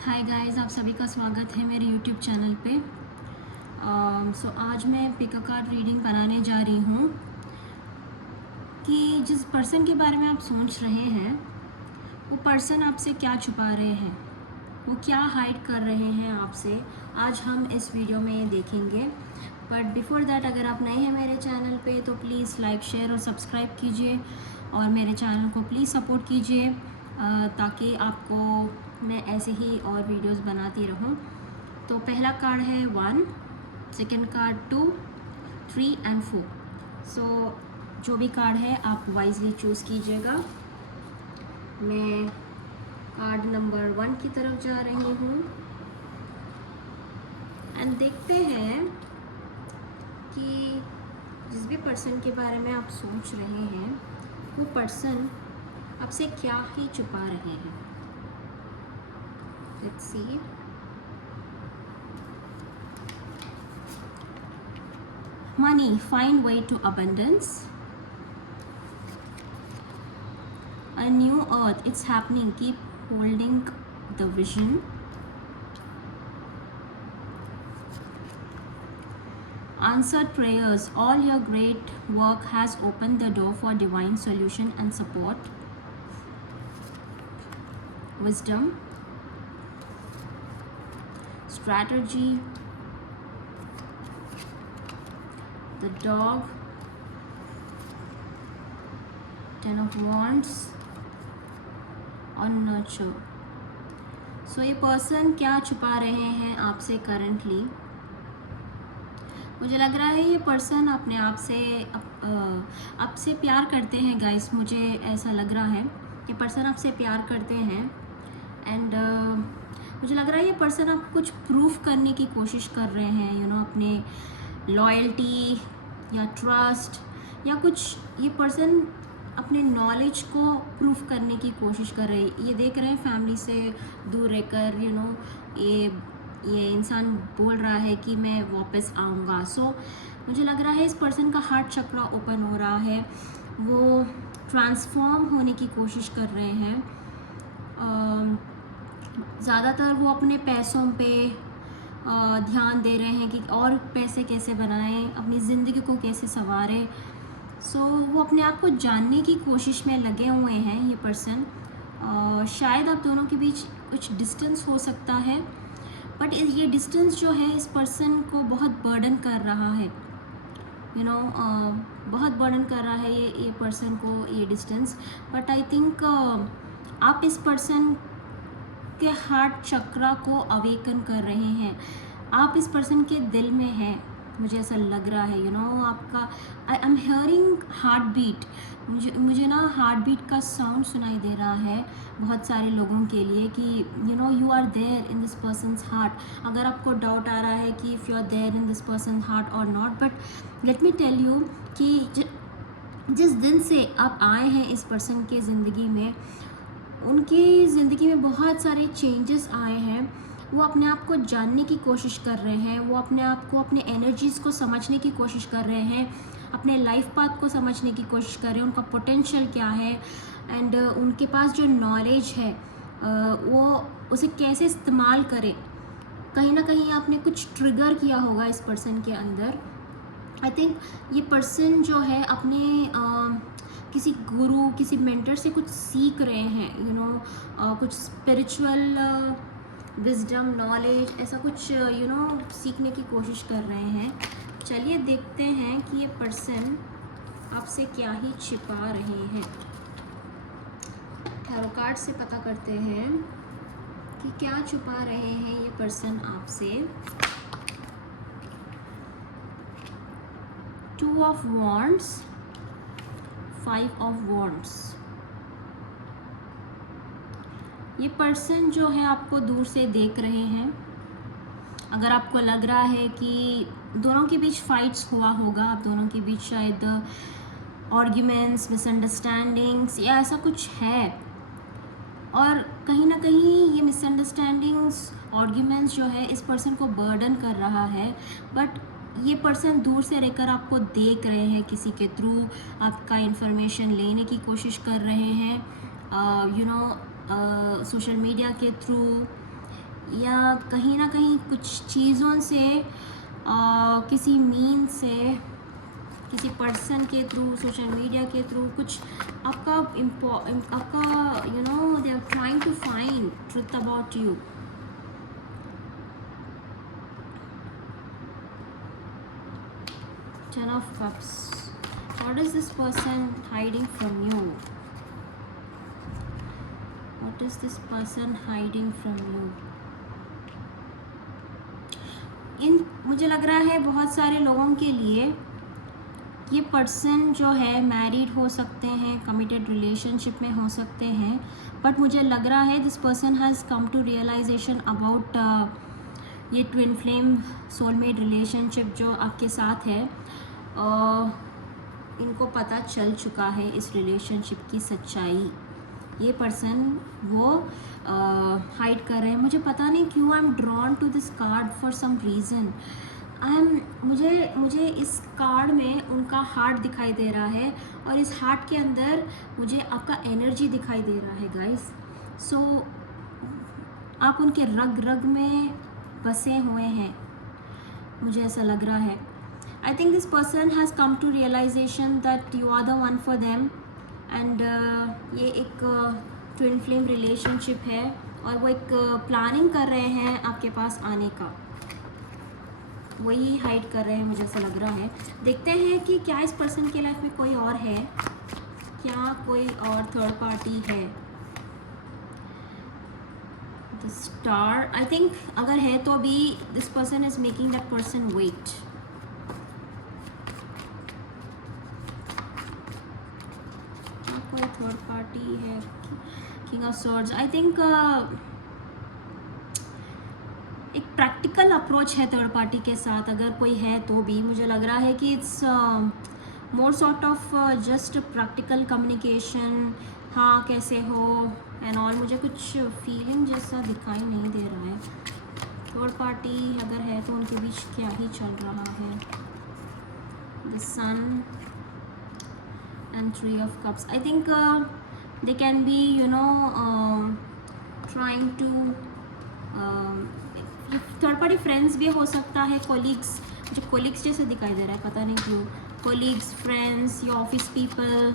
Hi guys, आप सभी का स्वागत है मेरे यूट्यूब चैनल पे। आज मैं पिक अ कार्ड रीडिंग बनाने जा रही हूँ कि जिस पर्सन के बारे में आप सोच रहे हैं वो पर्सन आपसे क्या छुपा रहे हैं, वो क्या हाइड कर रहे हैं आपसे। आज हम इस वीडियो में ये देखेंगे। बट बिफोर दैट, अगर आप नए हैं मेरे चैनल पे तो प्लीज़ लाइक, शेयर और सब्सक्राइब कीजिए और मेरे चैनल को प्लीज़ सपोर्ट कीजिए ताकि आपको मैं ऐसे ही और वीडियोस बनाती रहूं। तो पहला कार्ड है 1, सेकेंड कार्ड 2, 3 एंड 4। जो भी कार्ड है आप वाइजली चूज़ कीजिएगा। मैं कार्ड नंबर 1 की तरफ जा रही हूँ एंड देखते हैं कि जिस भी पर्सन के बारे में आप सोच रहे हैं वो पर्सन आपसे क्या ही छुपा रहे हैं। Let's see. Money, find way to abundance. A new earth, it's happening, keep holding the vision. Answered prayers, all your great work has opened the door for divine solution and support. Wisdom, strategy, the dog, 10 of wands और nurture. ये person क्या छुपा रहे हैं आपसे currently. मुझे लग रहा है ये पर्सन अपने आप से आपसे प्यार करते हैं गाइस। मुझे ऐसा लग रहा है कि पर्सन आपसे प्यार करते हैं एंड मुझे लग रहा है ये पर्सन आप कुछ प्रूफ करने की कोशिश कर रहे हैं, अपने लॉयल्टी या ट्रस्ट या कुछ। ये पर्सन अपने नॉलेज को प्रूफ करने की कोशिश कर रहे हैं। ये देख रहे हैं फैमिली से दूर रहकर, ये इंसान बोल रहा है कि मैं वापस आऊँगा। मुझे लग रहा है इस पर्सन का हार्ट चक्र ओपन हो रहा है, वो ट्रांसफॉर्म होने की कोशिश कर रहे हैं। ज़्यादातर वो अपने पैसों पे ध्यान दे रहे हैं कि और पैसे कैसे बनाएं, अपनी ज़िंदगी को कैसे संवारें। वो अपने आप को जानने की कोशिश में लगे हुए हैं ये पर्सन। शायद आप दोनों के बीच कुछ डिस्टेंस हो सकता है, बट ये डिस्टेंस जो है इस पर्सन को बहुत बर्डन कर रहा है। बहुत बर्डन कर रहा है ये पर्सन को ये डिस्टेंस। बट आई थिंक आप इस पर्सन के हार्ट चक्रा को अवेकन कर रहे हैं। आप इस पर्सन के दिल में हैं, मुझे ऐसा लग रहा है। आपका I am hearing heart beat. मुझे ना हार्ट बीट का साउंड सुनाई दे रहा है बहुत सारे लोगों के लिए कि you are there in this person's heart. अगर आपको डाउट आ रहा है कि if you are there in this person heart और not, but let me tell you कि जिस दिन से आप आए हैं इस पर्सन के ज़िंदगी में, उनकी ज़िंदगी में बहुत सारे चेंजेस आए हैं। वो अपने आप को जानने की कोशिश कर रहे हैं, वो अपने आप को, अपने एनर्जीज़ को समझने की कोशिश कर रहे हैं, अपने लाइफ पाथ को समझने की कोशिश कर रहे हैं, उनका पोटेंशियल क्या है एंड उनके पास जो नॉलेज है वो उसे कैसे इस्तेमाल करें। कहीं ना कहीं आपने कुछ ट्रिगर किया होगा इस पर्सन के अंदर। आई थिंक ये पर्सन जो है अपने किसी गुरु, किसी मेंटर से कुछ सीख रहे हैं, कुछ स्पिरिचुअल विजडम, नॉलेज, ऐसा कुछ सीखने की कोशिश कर रहे हैं। चलिए देखते हैं कि ये पर्सन आपसे क्या ही छिपा रहे हैं। टैरो कार्ड से पता करते हैं कि क्या छुपा रहे हैं ये पर्सन आपसे। 2 of wands, 5 of wands। ये पर्सन जो है आपको दूर से देख रहे हैं। अगर आपको लग रहा है कि दोनों के बीच फाइट्स हुआ होगा, आप दोनों के बीच शायद आर्ग्यूमेंट्स, मिसअंडरस्टैंडिंग्स या ऐसा कुछ है, और कहीं ना कहीं ये मिसअंडरस्टैंडिंग्स, आर्ग्यूमेंट्स जो है इस पर्सन को बर्डन कर रहा है। बट ये पर्सन दूर से रहकर आपको देख रहे हैं, किसी के थ्रू आपका इंफॉर्मेशन लेने की कोशिश कर रहे हैं, सोशल मीडिया के थ्रू या कहीं ना कहीं कुछ चीज़ों से, किसी मीन से, किसी पर्सन के थ्रू, सोशल मीडिया के थ्रू कुछ आपका आपका they are trying to find truth about you. Ten of Cups. What is this person hiding from you? What is this person hiding from you? मुझे लग रहा है बहुत सारे लोगों के लिए ये पर्सन जो है मैरिड हो सकते हैं, कमिटेड रिलेशनशिप में हो सकते हैं, बट मुझे लग रहा है this person has come to realisation about ये ट्विन फ्लेम सोलमेट रिलेशनशिप जो आपके साथ है. इनको पता चल चुका है इस रिलेशनशिप की सच्चाई. ये पर्सन वो हाइड कर रहे हैं. मुझे पता नहीं क्यों I am drawn to this card for some reason. मुझे इस कार्ड में उनका हार्ट दिखाई दे रहा है और इस हार्ट के अंदर मुझे आपका एनर्जी दिखाई दे रहा है गाइस. सो आप उनके रग रग में बसे हुए हैं, मुझे ऐसा लग रहा है. I think this person has come to realisation that you are the one for them. And ये एक ट्विन फ्लेम रिलेशनशिप है और वो एक प्लानिंग कर रहे हैं आपके पास आने का. वही हाइड कर रहे हैं, मुझे ऐसा लग रहा है. देखते हैं कि क्या इस पर्सन के लाइफ में कोई और है, क्या कोई और थर्ड पार्टी है. The star. आई थिंक अगर है तो भी this person is making that person wait. कोई थर्ड पार्टी है. King of swords. I think एक प्रैक्टिकल अप्रोच है थर्ड पार्टी के साथ, अगर कोई है तो भी मुझे लग रहा है कि it's more sort of just practical communication. हाँ कैसे हो एंड ऑल. मुझे कुछ फीलिंग जैसा दिखाई नहीं दे रहा है. थर्ड पार्टी अगर है तो उनके बीच क्या ही चल रहा है. The sun and Three of Cups. I think they can be trying to third party friends भी हो सकता है, कोलीग्स. जो कोलीग्स जैसे दिखाई दे रहा है, पता नहीं क्यों. कोलीग्स, फ्रेंड्स, या ऑफिस पीपल,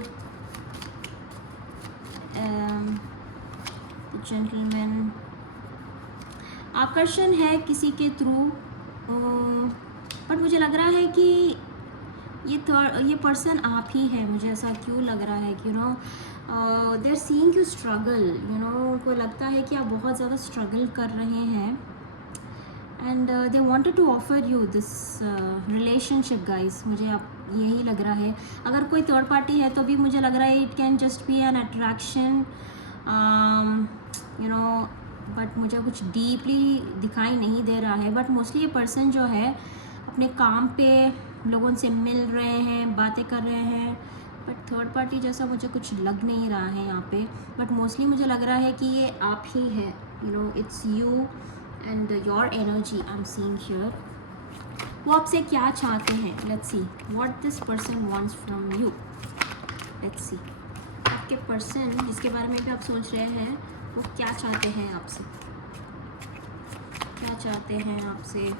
जेंटलमैन. आकर्षण है किसी के थ्रू, बट मुझे लग रहा है कि ये पर्सन आप ही है. मुझे ऐसा क्यों लग रहा है कि they are seeing you struggle. उनको लगता है कि आप बहुत ज़्यादा स्ट्रगल कर रहे हैं and they wanted to offer you this relationship guys. मुझे आप यही लग रहा है. अगर कोई थर्ड पार्टी है तो भी मुझे लग रहा है it can just be N attraction, but मुझे कुछ डीपली दिखाई नहीं दे रहा है. बट मोस्टली ये पर्सन जो है अपने काम पे लोगों से मिल रहे हैं, बातें कर रहे हैं, बट थर्ड पार्टी जैसा मुझे कुछ लग नहीं रहा है यहाँ पे. बट मोस्टली मुझे लग रहा है कि ये आप ही है. It's you and your energy I am seeing here. वो आपसे क्या चाहते हैं. Let's see what this person wants from you. Let's सी आपके पर्सन जिसके बारे में भी आप सोच रहे हैं वो क्या चाहते हैं आपसे. क्या चाहते हैं आपसे.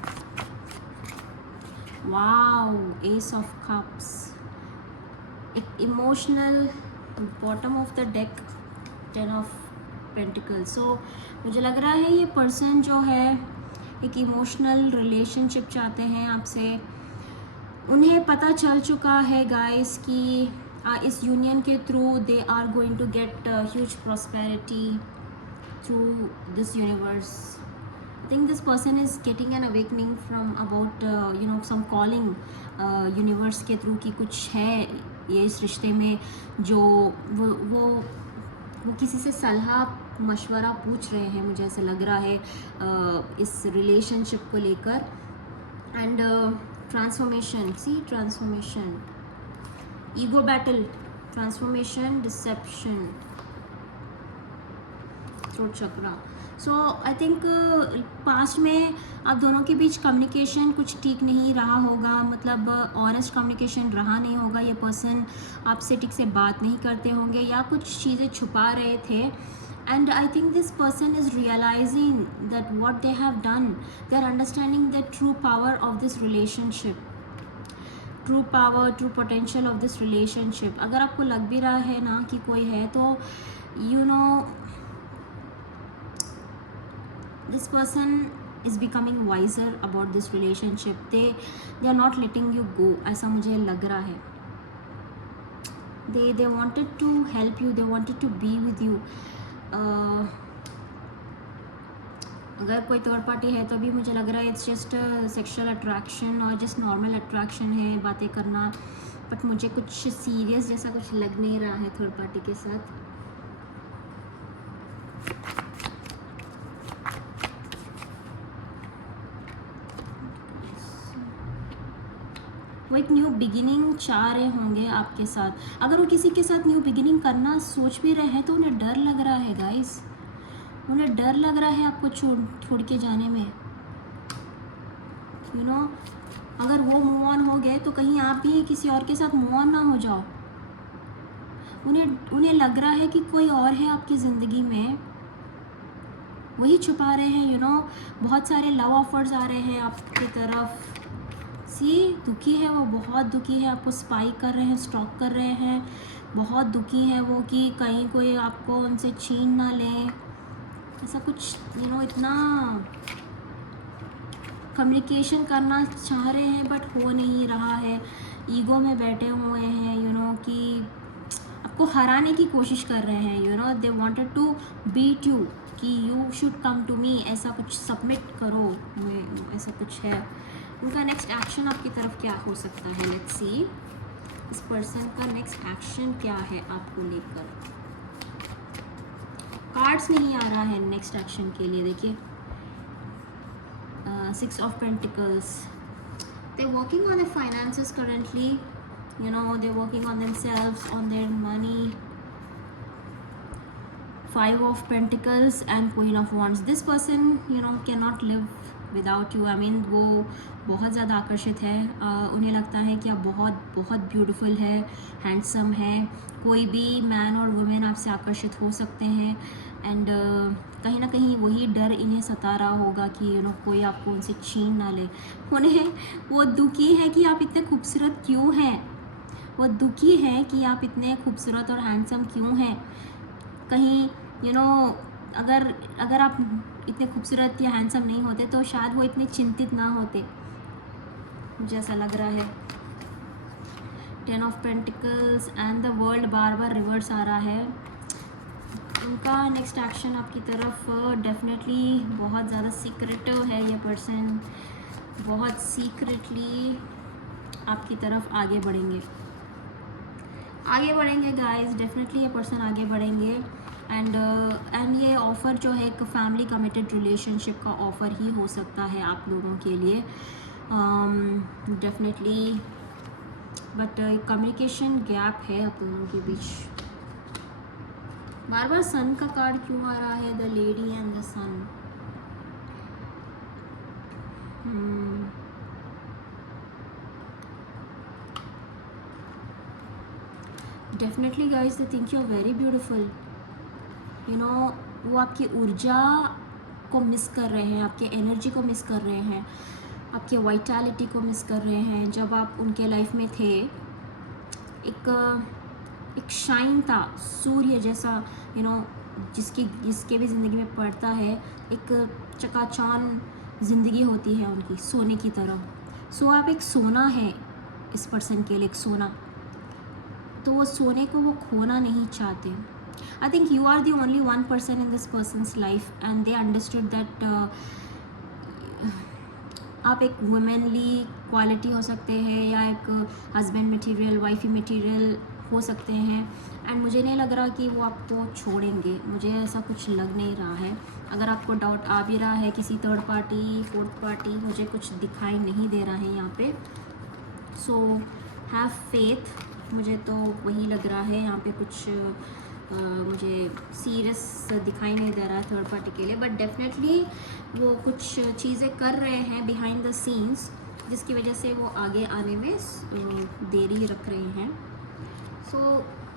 Wow, ace of cups. एक emotional bottom of the deck, 10 of pentacles. So मुझे लग रहा है ये पर्सन जो है एक इमोशनल रिलेशनशिप चाहते हैं आपसे. उन्हें पता चल चुका है गाइस कि इस यूनियन के through they are going to get huge prosperity through this universe. I think this person is getting an awakening from about some calling universe के थ्रू कि कुछ है ये इस रिश्ते में जो वो किसी से सलाह मशवरा पूछ रहे हैं. मुझे ऐसा लग रहा है इस रिलेशनशिप को लेकर. And transformation. See transformation, ego battle, transformation, deception, throat chakra. So I think past में आप दोनों के बीच कम्युनिकेशन कुछ ठीक नहीं रहा होगा. मतलब ऑनेस्ट कम्युनिकेशन रहा नहीं होगा. ये पर्सन आपसे ठीक से बात नहीं करते होंगे या कुछ चीज़ें छुपा रहे थे. And I think this person is realizing that what they have done, they are understanding the true power of this relationship, true power, true potential of this relationship. अगर आपको लग भी रहा है ना कि कोई है, तो you know this person is becoming wiser about this relationship. They are not letting you go, ऐसा मुझे लग रहा है. they wanted to help you, they wanted to be with you. अगर कोई थर्ड पार्टी है तो भी मुझे लग रहा है इट्स जस्ट सेक्सुअल अट्रैक्शन और जस्ट नॉर्मल अट्रैक्शन है, बातें करना. बट मुझे कुछ सीरियस जैसा कुछ लग नहीं रहा है थर्ड पार्टी के साथ. वो एक न्यू बिगिनिंग चाह रहे होंगे आपके साथ. अगर वो किसी के साथ न्यू बिगिनिंग करना सोच भी रहे हैं तो उन्हें डर लग रहा है गाइस, उन्हें डर लग रहा है आपको छोड़ के जाने में. यू नो अगर वो मूव ऑन हो गए तो कहीं आप भी किसी और के साथ मूव ऑन ना हो जाओ. उन्हें लग रहा है कि कोई और है आपकी ज़िंदगी में, वही छुपा रहे हैं. यू नो बहुत सारे लव ऑफर्स आ रहे हैं आपकी तरफ. दुखी है वो, बहुत दुखी है, आपको स्पाई कर रहे हैं, स्टॉक कर रहे हैं. बहुत दुखी है वो कि कहीं कोई आपको उनसे छीन ना ले, ऐसा कुछ. यू नो इतना कम्युनिकेशन करना चाह रहे हैं बट हो नहीं रहा है. ईगो में बैठे हुए हैं. यू नो कि आपको हराने की कोशिश कर रहे हैं. You know they wanted to beat you, कि you should come to me, ऐसा कुछ सबमिट करो, ऐसा कुछ है. उनका नेक्स्ट एक्शन आपकी तरफ क्या हो सकता है? लेट्स सी इस पर्सन का नेक्स्ट एक्शन क्या है आपको लेकर. कार्ड्स नहीं आ रहा है नेक्स्ट एक्शन के लिए. देखिए 6 of Pentacles. They're working on their finances currently. You know, they're working on themselves, on their money. 5 of Pentacles and Queen of Wands. This person, you know, cannot live without you. I mean, वो बहुत ज़्यादा आकर्षित है. उन्हें लगता है कि आप बहुत बहुत ब्यूटीफुल है, हैंडसम है. कोई भी मैन और वुमेन आपसे आकर्षित हो सकते हैं. एंड कहीं ना कहीं वही डर इन्हें सता रहा होगा कि यू नो कोई आपको उनसे छीन ना ले. उन्हें वो दुखी है कि आप इतने खूबसूरत क्यों हैं, वो दुखी है कि आप इतने खूबसूरत और हैंडसम क्यों हैं. कहीं यू नो अगर आप इतने खूबसूरत या हैंडसम नहीं होते तो शायद वो इतने चिंतित ना होते, मुझे ऐसा लग रहा है. 10 of Pentacles and the world बार बार रिवर्स आ रहा है. उनका नेक्स्ट एक्शन आपकी तरफ डेफिनेटली बहुत ज़्यादा सीक्रेटिव है. ये पर्सन बहुत सीक्रेटली आपकी तरफ आगे बढ़ेंगे गाइस. डेफिनेटली ये पर्सन आगे बढ़ेंगे. एंड ये ऑफ़र जो है एक फैमिली कमिटेड रिलेशनशिप का ऑफ़र ही हो सकता है आप लोगों के लिए डेफिनेटली. बट कम्युनिकेशन गैप है आप दोनों के बीच. बार बार सन का कार्ड क्यों आ रहा है? The lady and the sun. Definitely guys they think you are very beautiful. You know वो आपकी ऊर्जा को मिस कर रहे हैं, आपके एनर्जी को मिस कर रहे हैं, आपके वाइटैलिटी को मिस कर रहे हैं. जब आप उनके लाइफ में थे एक शाइन था, सूर्य जैसा. यू नो जिसके भी ज़िंदगी में पड़ता है, एक चकाचौंध ज़िंदगी होती है उनकी, सोने की तरह. सो आप एक सोना है इस पर्सन के लिए, एक सोना. तो वो सोने को वो खोना नहीं चाहते. I think you are the only one person in this person's life and they understood that आप एक वुमेनली क्वालिटी हो सकते हैं या एक हस्बैंड मटेरियल, वाइफी मटेरियल हो सकते हैं. एंड मुझे नहीं लग रहा कि वो आपको छोड़ेंगे, मुझे ऐसा कुछ लग नहीं रहा है. अगर आपको डाउट आ भी रहा है किसी थर्ड पार्टी, फोर्थ पार्टी, मुझे कुछ दिखाई नहीं दे रहा है यहाँ पे. So have faith. मुझे तो वही लग रहा है यहाँ पे कुछ मुझे सीरियस दिखाई नहीं दे रहा है थर्ड पार्टी के लिए. बट डेफिनेटली वो कुछ चीज़ें कर रहे हैं बिहाइंड द सीन्स जिसकी वजह से वो आगे आने में देरी रख रहे हैं. सो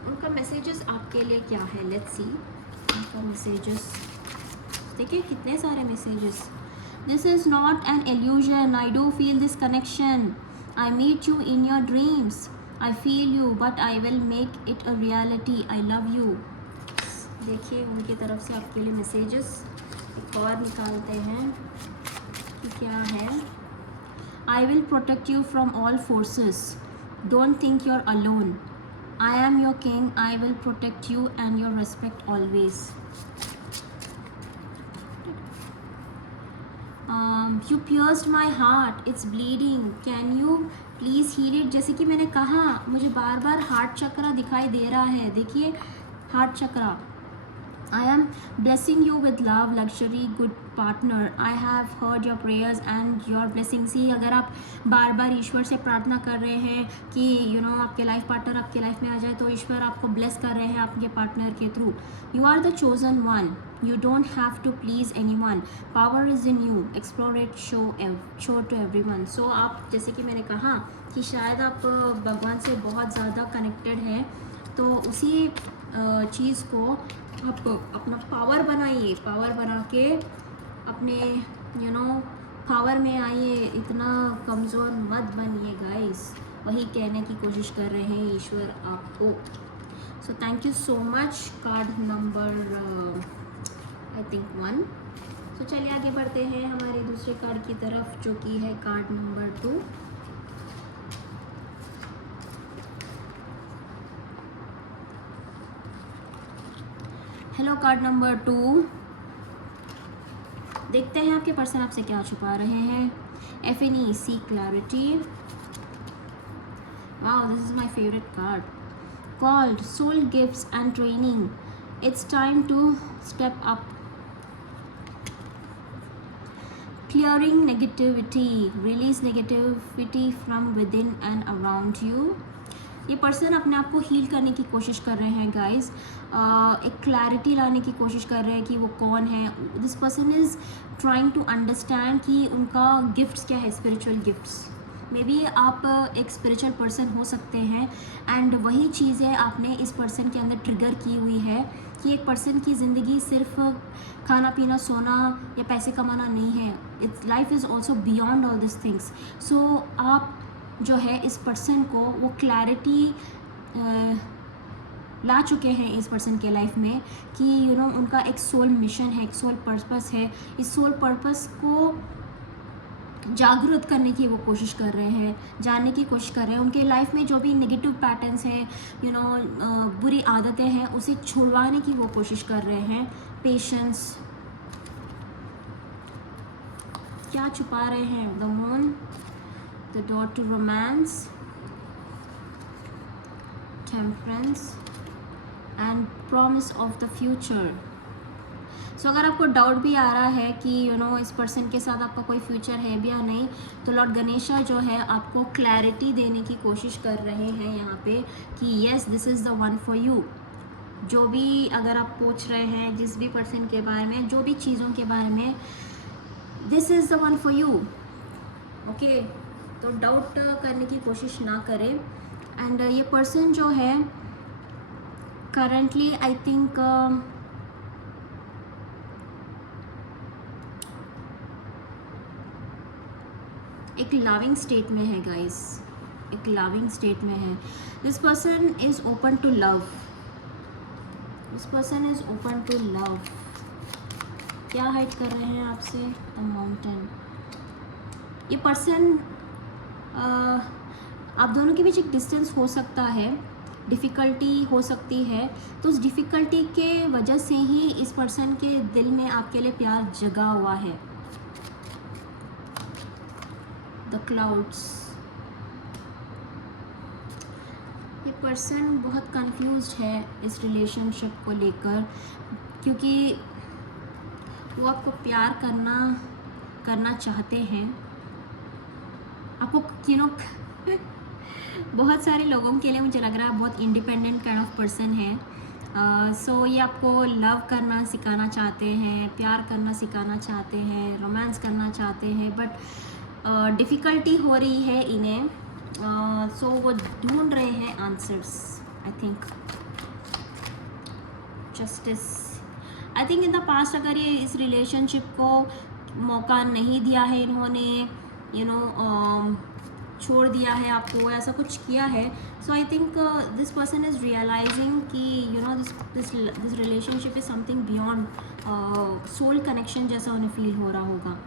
उनका मैसेजेस आपके लिए क्या है? लेट्स सी इनका मैसेजेस देखिए, कितने सारे messages. This is not an illusion, I do feel this connection, I meet you in your dreams, I feel you but I will make it a reality, I love you. देखिए उनकी तरफ से आपके लिए messages एक और निकालते हैं कि क्या है. I will protect you from all forces, don't think you are alone, I am your king, I will protect you and your respect always. You pierced my heart, it's bleeding, can you please heal it. जैसे कि मैंने कहा, मुझे बार बार heart चक्रा दिखाई दे रहा है. देखिए heart chakra. I am blessing you with love, luxury, good partner. I have heard your prayers and your blessings. ही अगर आप बार बार ईश्वर से प्रार्थना कर रहे हैं कि आपके लाइफ पार्टनर आपके लाइफ में आ जाए, तो ईश्वर आपको ब्लेस कर रहे हैं आपके पार्टनर के थ्रू. You are the chosen one, you don't have to please anyone, power is in you, explore it, show to everyone. So आप, जैसे कि मैंने कहा कि शायद आप भगवान से बहुत ज़्यादा कनेक्टेड हैं, तो उसी चीज़ को आप अपना पावर बनाइए, पावर बना के अपने पावर में आइए. इतना कमज़ोर मत बनिए गाइस, वही कहने की कोशिश कर रहे हैं ईश्वर आपको. So thank you so much. Card number I think 1. तो चलिए आगे बढ़ते हैं हमारे दूसरे कार्ड की तरफ, जो कि है card number 2. Hello card number 2. देखते हैं आपके पर्सन आपसे क्या छुपा रहे हैं. एफिनी, see clarity. Wow, this is my favourite card. Called soul gifts and training, it's time to step up. Clearing negativity, release negativity from within and around you. ये पर्सन अपने आप को हील करने की कोशिश कर रहे हैं गाइस. एक क्लैरिटी लाने की कोशिश कर रहे हैं कि वो कौन है. This person is trying to understand कि उनका गिफ्ट्स क्या है, स्पिरिचुअल गिफ्ट्स. मे बी आप एक स्पिरिचुअल पर्सन हो सकते हैं, एंड वही चीज़ें आपने इस पर्सन के अंदर ट्रिगर की हुई है कि एक पर्सन की ज़िंदगी सिर्फ खाना पीना सोना या पैसे कमाना नहीं है. It's life is also beyond all this things. So आप जो है इस पर्सन को वो क्लैरिटी ला चुके हैं इस पर्सन के लाइफ में कि उनका एक सोल मिशन है, एक सोल पर्पस है. इस सोल पर्पस को जागरूक करने की वो कोशिश कर रहे हैं, जानने की कोशिश कर रहे हैं. उनके लाइफ में जो भी नेगेटिव पैटर्न्स हैं, बुरी आदतें हैं, उसे छुड़वाने की वो कोशिश कर रहे हैं. पेशेंस. क्या छुपा रहे हैं. The moon, the door to romance, temperance and promise of the future. सो अगर आपको डाउट भी आ रहा है कि इस पर्सन के साथ आपका कोई फ्यूचर है भी या नहीं, तो लॉर्ड गणेशा जो है आपको क्लैरिटी देने की कोशिश कर रहे हैं यहाँ पे कि yes, this is the one for you. जो भी अगर आप पूछ रहे हैं जिस भी पर्सन के बारे में, जो भी चीज़ों के बारे में, this is the one for you. Okay, तो डाउट करने की कोशिश ना करें. एंड ये पर्सन जो है करंटली आई थिंक एक लविंग स्टेट में है गाइस, एक लविंग स्टेट में है. This person is open to love. This person is open to love. क्या हाइड कर रहे हैं आपसे. The mountain. ये पर्सन आप दोनों के बीच एक डिस्टेंस हो सकता है, डिफ़िकल्टी हो सकती है, तो उस डिफ़िकल्टी के वजह से ही इस पर्सन के दिल में आपके लिए प्यार जगा हुआ है. The clouds. ये पर्सन बहुत कंफ्यूज्ड है इस रिलेशनशिप को लेकर, क्योंकि वो आपको प्यार करना चाहते हैं. आपको बहुत सारे लोगों के लिए मुझे लग रहा है बहुत इंडिपेंडेंट काइंड ऑफ पर्सन है. सो ये आपको लव करना सिखाना चाहते हैं, प्यार करना सिखाना चाहते हैं, रोमांस करना चाहते हैं, बट डिफ़िकल्टी हो रही है इन्हें. सो वो ढूंढ रहे हैं answers. I think justice. I think in the past अगर ये इस रिलेशनशिप को मौका नहीं दिया है इन्होंने, छोड़ दिया है आपको, ऐसा कुछ किया है, so I think this person is realising कि this relationship is something beyond soul connection जैसा उन्हें फील हो रहा होगा।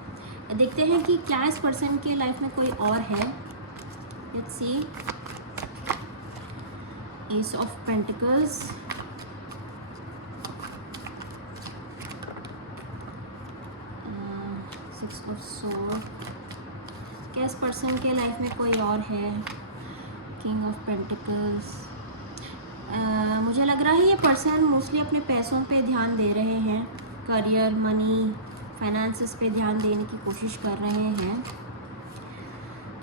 देखते हैं कि क्या इस पर्सन के लाइफ में कोई और है। Let's C, S of pentacles, six of sword, क्या इस पर्सन के लाइफ में कोई और है। किंग ऑफ पेंटिकल्स, मुझे लग रहा है ये पर्सन मोस्टली अपने पैसों पे ध्यान दे रहे हैं, करियर, मनी, फाइनेंसेस पे ध्यान देने की कोशिश कर रहे हैं।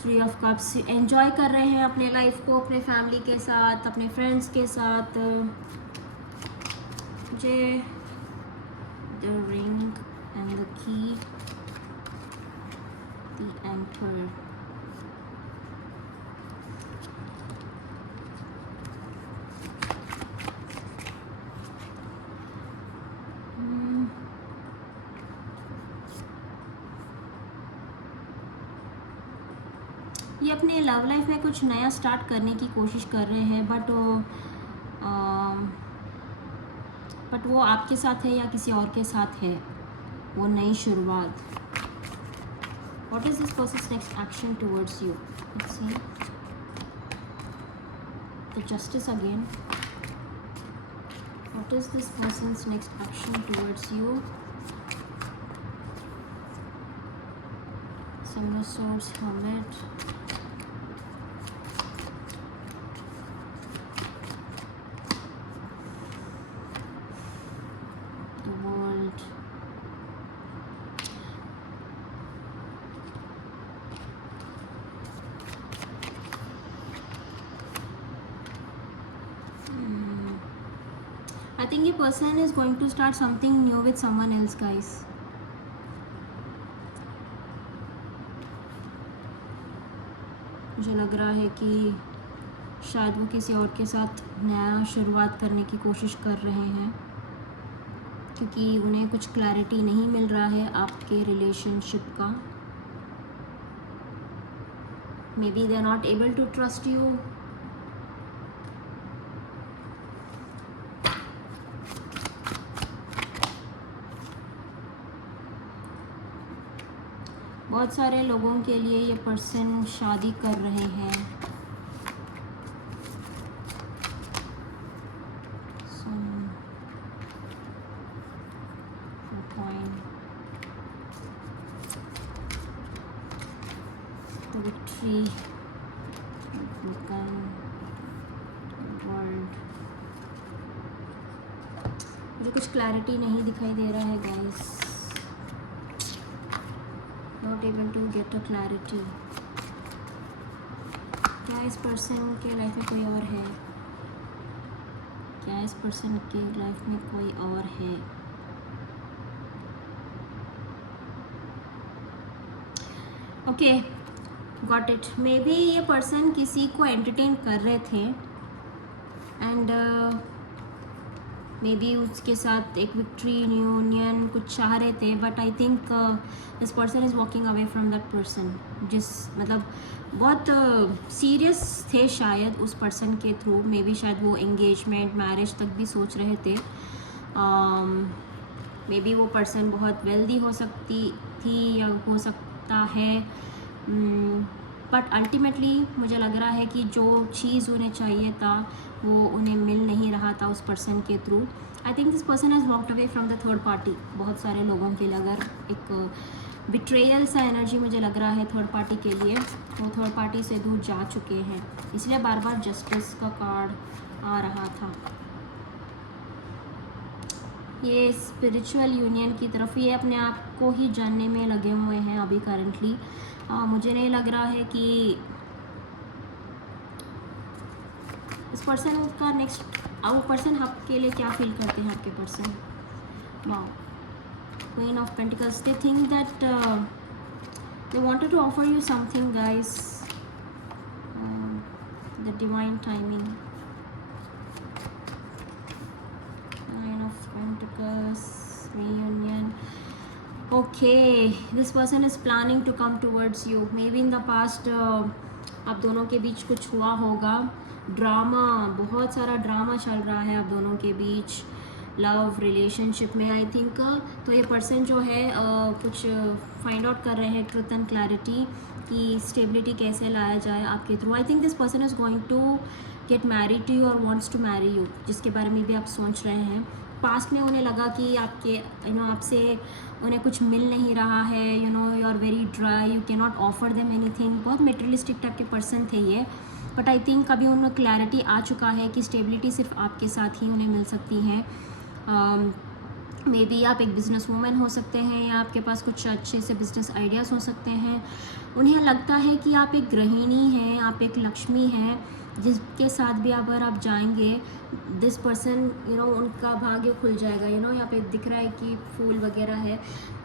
थ्री ऑफ कप्स, एंजॉय कर रहे हैं अपने लाइफ को अपने फैमिली के साथ, अपने फ्रेंड्स के साथ। मुझे the ring and the key, the emperor, ये अपने लव लाइफ में कुछ नया स्टार्ट करने की कोशिश कर रहे हैं, बट वो आपके साथ है या किसी और के साथ है वो नई शुरुआत। What is this persons next action towards you? Let's see, the justice again. What is this persons next action towards you? Seven of Swords, Hermit, the World, I think a person is going to start something new with someone else, guys. मुझे लग रहा है कि शायद वो किसी और के साथ नया शुरुआत करने की कोशिश कर रहे हैं, क्योंकि उन्हें कुछ क्लैरिटी नहीं मिल रहा है आपके रिलेशनशिप का। Maybe they are not able to trust you. बहुत सारे लोगों के लिए ये पर्सन शादी कर रहे हैं। विक्ट्री, वर्ल्ड, मुझे कुछ क्लैरिटी नहीं दिखाई दे रहा है guys. Not able to get a clarity। क्या इस पर्सन के लाइफ में कोई और है? क्या इस पर्सन के लाइफ में कोई और है? Okay, got it. May be ये पर्सन किसी को एंटरटेन कर रहे थे एंड मे बी उसके साथ एक विक्ट्री यूनियन कुछ चाह रहे थे, but I think this person is walking away from that person. मतलब बहुत सीरियस थे शायद उस पर्सन के थ्रू। मे बी शायद वो एंगेजमेंट, मैरिज तक भी सोच रहे थे। मे बी वो पर्सन बहुत वेल्दी हो सकती थी या हो सकता है, बट अल्टीमेटली मुझे लग रहा है कि जो चीज़ उन्हें चाहिए था वो उन्हें मिल नहीं रहा था उस पर्सन के through. I think this person has walked away from the third party. बहुत सारे लोगों के लिए अगर एक बिट्रेयल सा एनर्जी मुझे लग रहा है थर्ड पार्टी के लिए, वो थर्ड पार्टी से दूर जा चुके हैं, इसलिए बार बार जस्टिस का कार्ड आ रहा था। ये स्पिरिचुअल यूनियन की तरफ, ये अपने आप को ही जानने में लगे हुए हैं अभी करंटली। मुझे नहीं लग रहा है कि इस पर्सन का नेक्स्ट, वो पर्सन आपके लिए क्या फील करते हैं आपके person. Wow, queen of pentacles, they think that they wanted to offer you something guys, the divine timing. Nine of pentacles, reunion. Okay, this person is planning to come towards you. Maybe in the past आप दोनों के बीच कुछ हुआ होगा. Drama, बहुत सारा drama चल रहा है आप दोनों के बीच लव रिलेशनशिप में. आई थिंक तो ये पर्सन जो है कुछ फाइंड आउट कर रहे हैं ट्रुथ एंड क्लैरिटी कि स्टेबिलिटी कैसे लाया जाए आपके through. I think this person is going to get married to you और वांट्स टू मैरी यू, जिसके बारे में भी आप सोच रहे हैं. पास्ट में उन्हें लगा कि आपके आपसे उन्हें कुछ मिल नहीं रहा है. You are very dry, you can not offer them anything. बहुत मेटेरियलिस्टिक टाइप के पर्सन थे ये. बट आई थिंक अभी उनमें क्लैरिटी आ चुका है कि स्टेबिलिटी सिर्फ आपके साथ ही उन्हें मिल सकती है. मे बी आप एक बिज़नेस वूमेन हो सकते हैं या आपके पास कुछ अच्छे से बिज़नेस आइडियाज़ हो सकते हैं. उन्हें लगता है कि आप एक गृहिणी हैं, आप एक लक्ष्मी हैं, जिसके साथ भी अगर आप जाएंगे दिस पर्सन उनका भाग्य खुल जाएगा. यहाँ पे दिख रहा है कि फूल वगैरह है,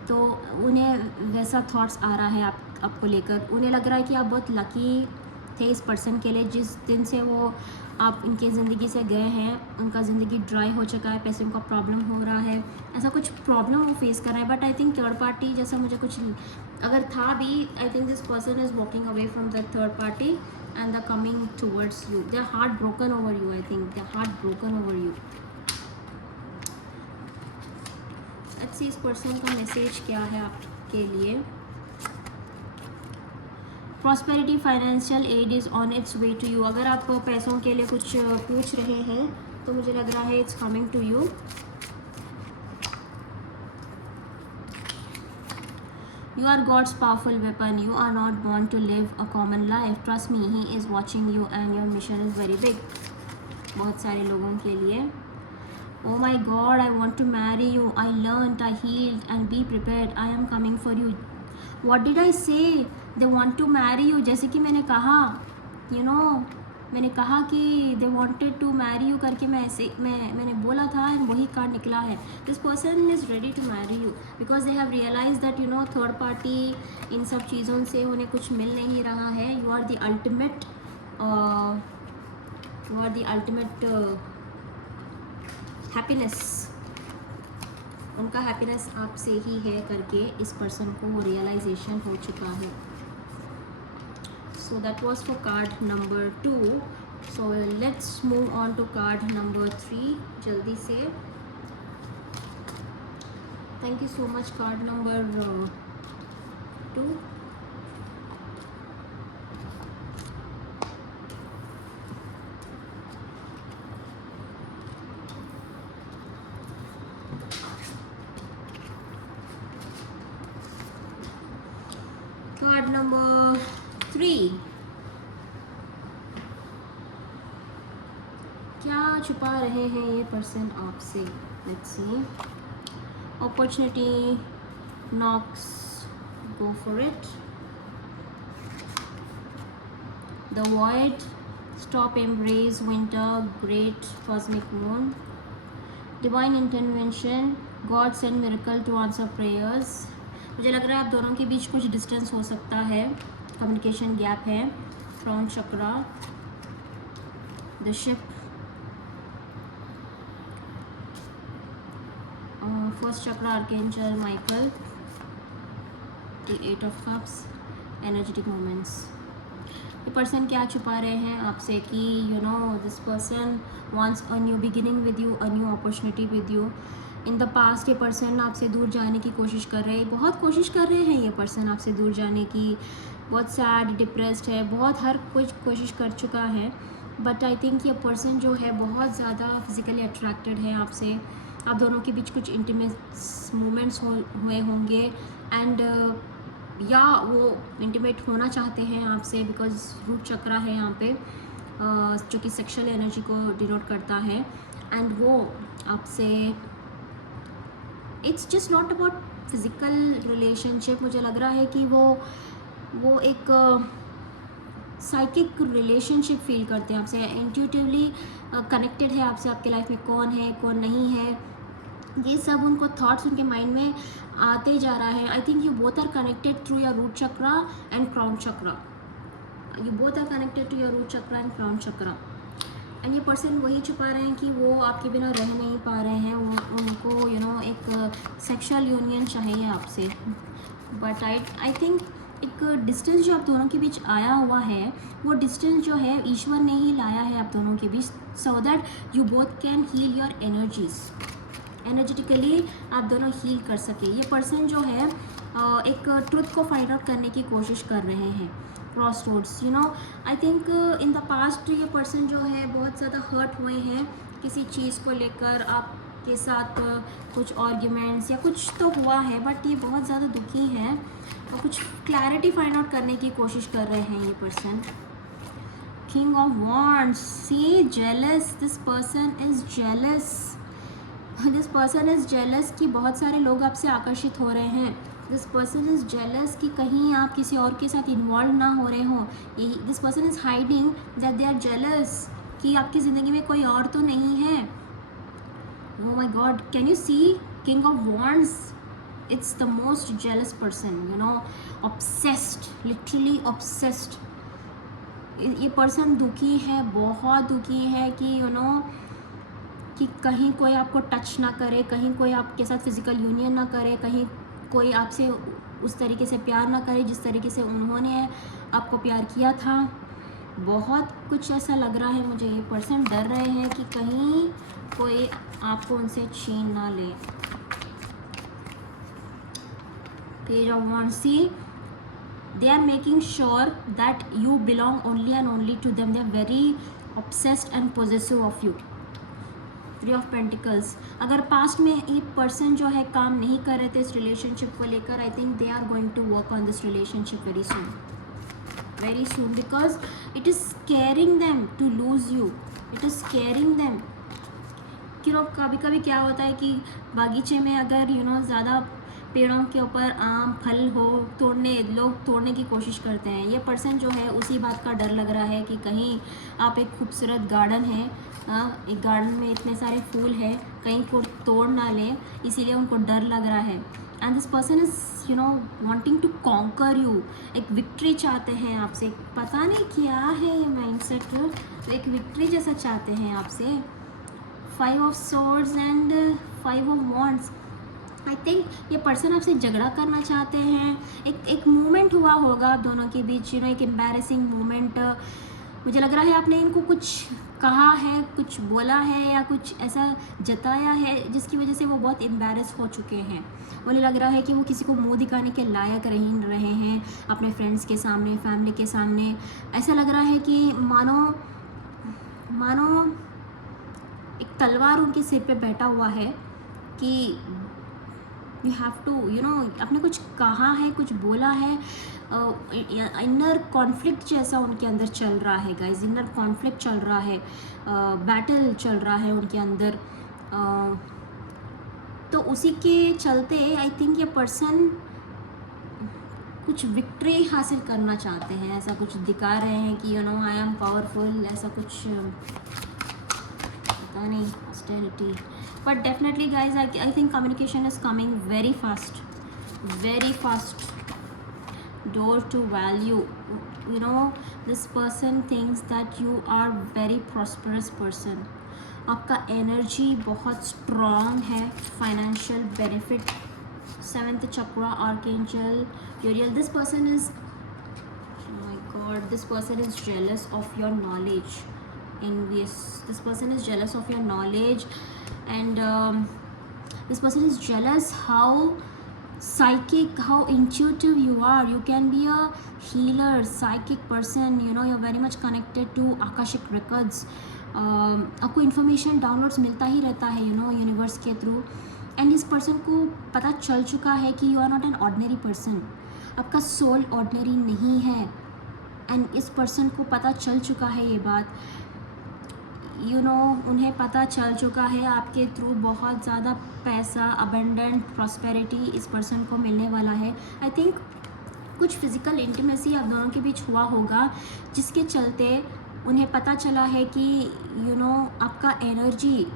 तो उन्हें वैसा थॉट्स आ रहा है आपको लेकर. उन्हें लग रहा है कि आप बहुत लकी थे इस पर्सन के लिए. जिस दिन से वो आप इनके ज़िंदगी से गए हैं उनका ज़िंदगी ड्राई हो चुका है, पैसे का प्रॉब्लम हो रहा है, ऐसा कुछ प्रॉब्लम वो फेस कर रहा है. But I think third party जैसा मुझे कुछ अगर था भी, I think this person is walking away from the third party and the coming towards you. They are heart broken over you. I think they are heart broken over you. Let's see इस person का message क्या है आपके लिए. Prosperity financial aid is on its way to you. अगर आप पैसों के लिए कुछ पूछ रहे हैं तो मुझे लग रहा है it's coming to you. You are God's powerful weapon. You are not born to live a common life. Trust me, He is watching you and your mission is very big. बहुत सारे लोगों के लिए. Oh my God, I want to marry you. I learned, I healed and be prepared. I am coming for you. What did I say? They want to marry you. जैसे कि मैंने कहा, मैंने कहा कि they wanted to marry you करके मैंने बोला था and वही कार्ड निकला है. This person is ready to marry you because they have realized that third party इन सब चीज़ों से उन्हें कुछ मिल नहीं रहा है. You are the ultimate happiness. उनका हैप्पीनेस आपसे ही है करके इस पर्सन को वो रियलाइजेशन हो चुका है. So that was for card number 2. So let's move on to card number 3 जल्दी से. Thank you so much card number 2. Card number 3. क्या छुपा रहे हैं ये पर्सन आपसे. Let's see. Opportunity knocks, go for it. The void, stop, embrace winter, great cosmic moon. Divine intervention, God send miracle to answer prayers. मुझे लग रहा है आप दोनों के बीच कुछ डिस्टेंस हो सकता है, कम्युनिकेशन गैप है. Crown chakra, the ship, first chakra archangel Michael, the 8 of cups, energetic moments. ये पर्सन क्या छुपा रहे हैं आपसे कि this person wants a new beginning with you, a new opportunity with you. In the past ये person आपसे दूर जाने की कोशिश कर रहे हैं, बहुत कोशिश कर रहे हैं ये पर्सन आपसे दूर जाने की. बहुत सैड, डिप्रेस्ड है, बहुत हर कुछ कोशिश कर चुका है. बट आई थिंक ये पर्सन जो है बहुत ज़्यादा फिज़िकली अट्रैक्टेड है आपसे. आप दोनों के बीच कुछ इंटीमेट मोमेंट्स हुए होंगे एंड या वो इंटीमेट होना चाहते हैं आपसे बिकॉज रूट चक्रा है यहाँ पे जो कि सेक्सुअल एनर्जी को डिनोट करता है. एंड वो आपसे, it's just not about physical relationship. मुझे लग रहा है कि वो एक साइकिक रिलेशनशिप फील करते हैं आपसे, इंट्यूटिवली कनेक्टेड है आपसे. आपके लाइफ में कौन है कौन नहीं है ये सब उनको थॉट्स उनके माइंड में आते जा रहा है. I think you both are connected through your root chakra and crown chakra. You both are connected to your root chakra and crown chakra. And ये पर्सन वही छुपा रहे हैं कि वो आपके बिना रह नहीं पा रहे हैं, वो उनको एक सेक्सुअल यूनियन चाहिए आपसे। बट आई थिंक एक डिस्टेंस जो आप दोनों के बीच आया हुआ है, वो डिस्टेंस जो है ईश्वर ने ही लाया है आप दोनों के बीच, so that you both can heal your energies. Energetically आप दोनों हील कर सके। ये पर्सन जो है एक ट्रुथ को फाइंड आउट करने की कोशिश कर रहे हैं। Crossroads, I think in the past ये पर्सन जो है बहुत ज़्यादा हर्ट हुए हैं किसी चीज़ को लेकर, आपके साथ कुछ आर्ग्यूमेंट्स या कुछ तो हुआ है, बट ये बहुत ज़्यादा दुखी हैं और कुछ क्लैरिटी फाइंड आउट करने की कोशिश कर रहे हैं ये person. King of wands, see jealous, this person is jealous. This person is jealous कि बहुत सारे लोग आपसे आकर्षित हो रहे हैं। दिस पर्सन इज़ जेलस कि कहीं आप किसी और के साथ इन्वॉल्व ना हो रहे हो। यही this person is hiding that they are jealous कि आपकी ज़िंदगी में कोई और तो नहीं है। Oh my God, can you see King of Wands? It's the most jealous person, obsessed, literally obsessed. ये पर्सन दुखी है, बहुत दुखी है कि कि कहीं कोई आपको टच ना करे, कहीं कोई आपके साथ फिज़िकल यूनियन ना करे, कहीं कोई आपसे उस तरीके से प्यार ना करे जिस तरीके से उन्होंने आपको प्यार किया था। बहुत कुछ ऐसा लग रहा है मुझे, ये पर्सन डर रहे हैं कि कहीं कोई आपको उनसे छीन ना ले। Page of wands, see they are making sure that you belong only and only to them. They are very obsessed and possessive of you. Three of pentacles, अगर पास्ट में ये पर्सन जो है काम नहीं कर रहे थे इस रिलेशनशिप को लेकर, I think they are going to work on this relationship very soon because it is scaring them to lose you, it is scaring them. कभी कभी क्या होता है कि बागीचे में अगर ज़्यादा पेड़ों के ऊपर आम फल हो, लोग तोड़ने की कोशिश करते हैं। ये पर्सन जो है उसी बात का डर लग रहा है कि कहीं आप एक खूबसूरत गार्डन है, एक गार्डन में इतने सारे फूल हैं, कहीं को तोड़ ना ले, इसीलिए उनको डर लग रहा है। And this person is wanting to conquer you, एक विक्ट्री चाहते हैं आपसे। पता नहीं क्या है ये माइंडसेट, तो एक विक्ट्री जैसा चाहते हैं आपसे। 5 of swords and 5 of wands, I think ये पर्सन आपसे झगड़ा करना चाहते हैं। एक मूवमेंट हुआ होगा आप दोनों के बीच, एक एम्बैरेसिंग मूवमेंट। मुझे लग रहा है आपने इनको कुछ कहा है, कुछ बोला है या कुछ ऐसा जताया है जिसकी वजह से वो बहुत एम्बैरेस हो चुके हैं। मुझे लग रहा है कि वो किसी को मुंह दिखाने के लायक नहीं रहे हैं अपने फ्रेंड्स के सामने, फैमिली के सामने। ऐसा लग रहा है कि मानो एक तलवार उनके सिर पे बैठा हुआ है कि यू हैव टू आपने कुछ कहा है, कुछ बोला है। इनर कॉन्फ्लिक्ट जैसा उनके अंदर चल रहा है गाइज, इनर कॉन्फ्लिक्ट चल रहा है, बैटल चल रहा है उनके अंदर। तो उसी के चलते आई थिंक ये पर्सन कुछ विक्ट्री हासिल करना चाहते हैं, ऐसा कुछ दिखा रहे हैं कि आई एम पावरफुल, ऐसा कुछ पता नहीं, austerity. But definitely guys, I think communication is coming very fast. Door to value, this person thinks that you are very prosperous person. आपका एनर्जी बहुत स्ट्रॉन्ग है, financial benefit, 7th chakra, archangel यूरियल। This person is, oh my god, this person is jealous of your knowledge, envious. This person is jealous of your knowledge. And this person is jealous how psychic, how intuitive you are. You can be a healer, psychic person, you're very much connected to Akashic records. आपको information downloads मिलता ही रहता है universe के through. And इस person को पता चल चुका है कि you are not an ordinary person, आपका सोल ऑर्डिनरी नहीं है। एंड इस पर्सन को पता चल चुका है ये बात, उन्हें पता चल चुका है आपके थ्रू बहुत ज़्यादा पैसा, अबंडेंट प्रॉस्पेरिटी इस पर्सन को मिलने वाला है। आई थिंक कुछ फिज़िकल इंटीमेसी आप दोनों के बीच हुआ होगा जिसके चलते उन्हें पता चला है कि आपका एनर्जी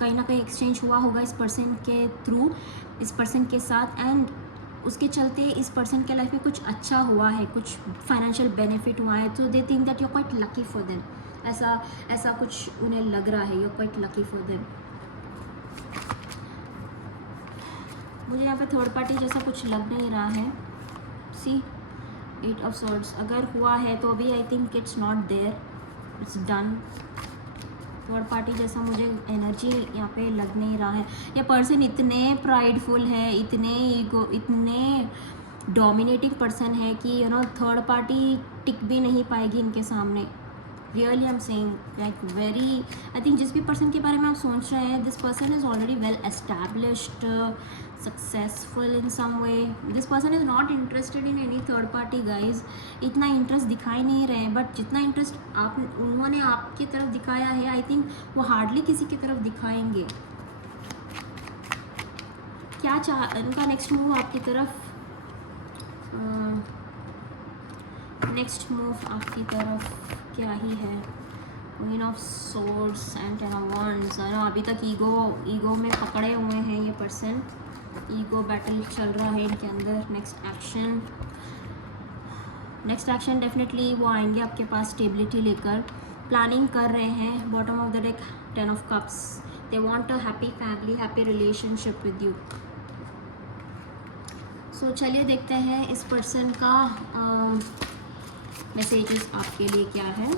कहीं ना कहीं एक्सचेंज हुआ होगा इस पर्सन के थ्रू, इस पर्सन के साथ। एंड उसके चलते इस पर्सन के लाइफ में कुछ अच्छा हुआ है, कुछ फाइनेंशियल बेनिफिट हुआ है। तो they think that you are quite lucky for them. ऐसा ऐसा कुछ उन्हें लग रहा है। You are quite lucky for them. मुझे यहाँ पे थर्ड पार्टी जैसा कुछ लग नहीं रहा है। सी 8 ऑफ सॉर्ड्स, अगर हुआ है तो अभी I think it's not there, it's done. Third party जैसा मुझे एनर्जी यहाँ पे लग नहीं रहा है। ये पर्सन इतने प्राइडफुल है, इतने डोमिनेटिंग पर्सन है कि थर्ड पार्टी टिक भी नहीं पाएगी इनके सामने। Really I am saying like very, I think जिस भी पर्सन के बारे में आप सोच रहे हैं, this person is already well established, successful in some way. This person is not interested in any third party guys. इतना इंटरेस्ट दिखाई नहीं रहे, बट जितना इंटरेस्ट उन्होंने आपकी तरफ दिखाया है, आई थिंक वो हार्डली किसी की तरफ दिखाएंगे। क्या उनका नेक्स्ट मूव आपकी तरफ, नेक्स्ट मूव आपकी तरफ क्या ही है? Queen of swords and 10 of wands. अभी तक ईगो में पकड़े हुए हैं ये पर्सन, ईगो बैटल चल रहा है इनके अंदर। नेक्स्ट एक्शन डेफिनेटली वो आएंगे आपके पास स्टेबिलिटी लेकर, प्लानिंग कर रहे हैं। Bottom of the deck 10 of cups, they want a happy family, happy relationship with you. So चलिए देखते हैं इस पर्सन का मैसेजेस आपके लिए क्या है।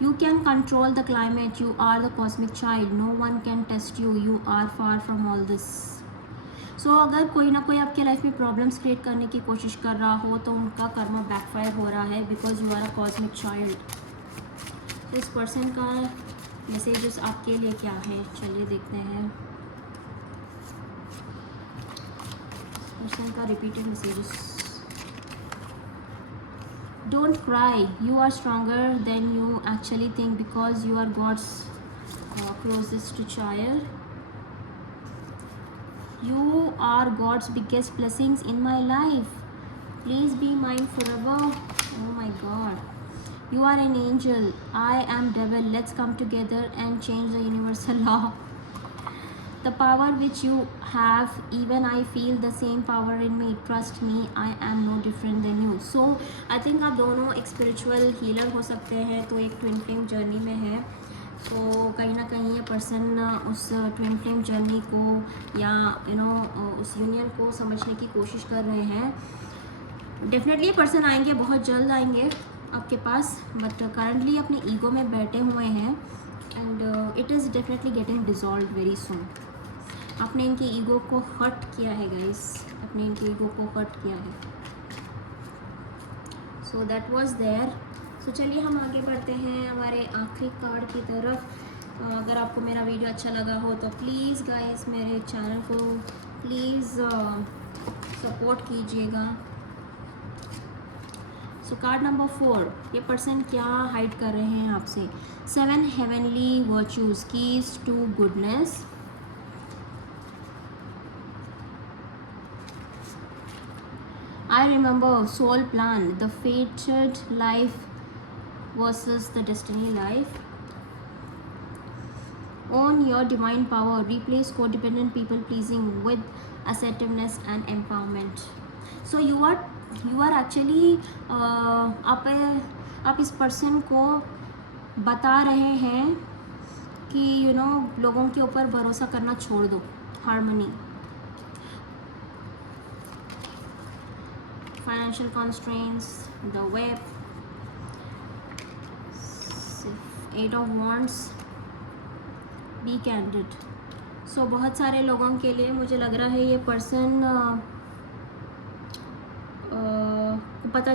You can control the climate, you are the cosmic child, no one can test you, you are far from all this. So अगर कोई ना कोई आपके लाइफ में प्रॉब्लम्स क्रिएट करने की कोशिश कर रहा हो तो उनका कर्मा बैकफायर हो रहा है, because you are a cosmic child. तो इस पर्सन का मैसेजेस आपके लिए क्या है, चलिए देखते हैं। पर्सन का repeated messages. Don't cry, you are stronger than you actually think, because you are God's closest child. You are God's biggest blessings in my life. Please be mine forever. Oh my God. You are an angel, I am devil. Let's come together and change the universal law. The power which you have, even I feel the same power in me. Trust me, I am no different than you. So I think आप दोनों एक spiritual healer हो सकते हैं, तो एक twin flame journey में है। तो कहीं ना कहीं ये पर्सन उस ट्विन फ्लेम जर्नी को या उस यूनियन को समझने की कोशिश कर रहे हैं। डेफिनेटली ये पर्सन आएंगे, बहुत जल्द आएंगे आपके पास, बट करंटली अपने ईगो में बैठे हुए हैं and it is definitely getting dissolve very soon. आपने इनके ईगो को हर्ट किया है गाइस, आपने इनके ईगो को हर्ट किया है। So that was there. So चलिए हम आगे बढ़ते हैं हमारे आखिरी कार्ड की तरफ। अगर आपको मेरा वीडियो अच्छा लगा हो तो प्लीज़ गाइस मेरे चैनल को प्लीज़ सपोर्ट कीजिएगा। सो कार्ड नंबर 4, ये पर्सन क्या हाइड कर रहे हैं आपसे? 7 heavenly virtues, keys to goodness. I remember soul plan, the fated life versus the destiny life. Own your divine power, replace codependent people pleasing with assertiveness and empowerment. So you are actually आप इस person को बता रहे हैं कि लोगों के ऊपर भरोसा करना छोड़ दो। Harmony, financial constraints, the web, 8 of wands, be candid. So बहुत सारे लोगों के लिए मुझे लग रहा है ये पर्सन पता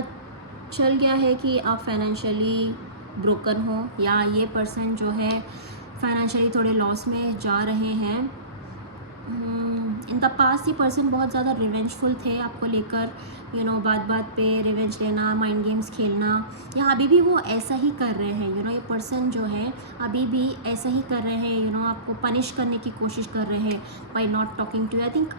चल गया है कि आप फाइनेंशियली ब्रोकन हो, या ये पर्सन जो है फाइनेंशियली थोड़े लॉस में जा रहे हैं। इन द पास्ट ये पर्सन बहुत ज़्यादा रिवेंजफुल थे आपको लेकर, बात पे रिवेंज लेना, माइंड गेम्स खेलना, या अभी भी वो ऐसा ही कर रहे हैं। ये पर्सन जो है अभी भी ऐसा ही कर रहे हैं, आपको पनिश करने की कोशिश कर रहे हैं by not talking to you. I think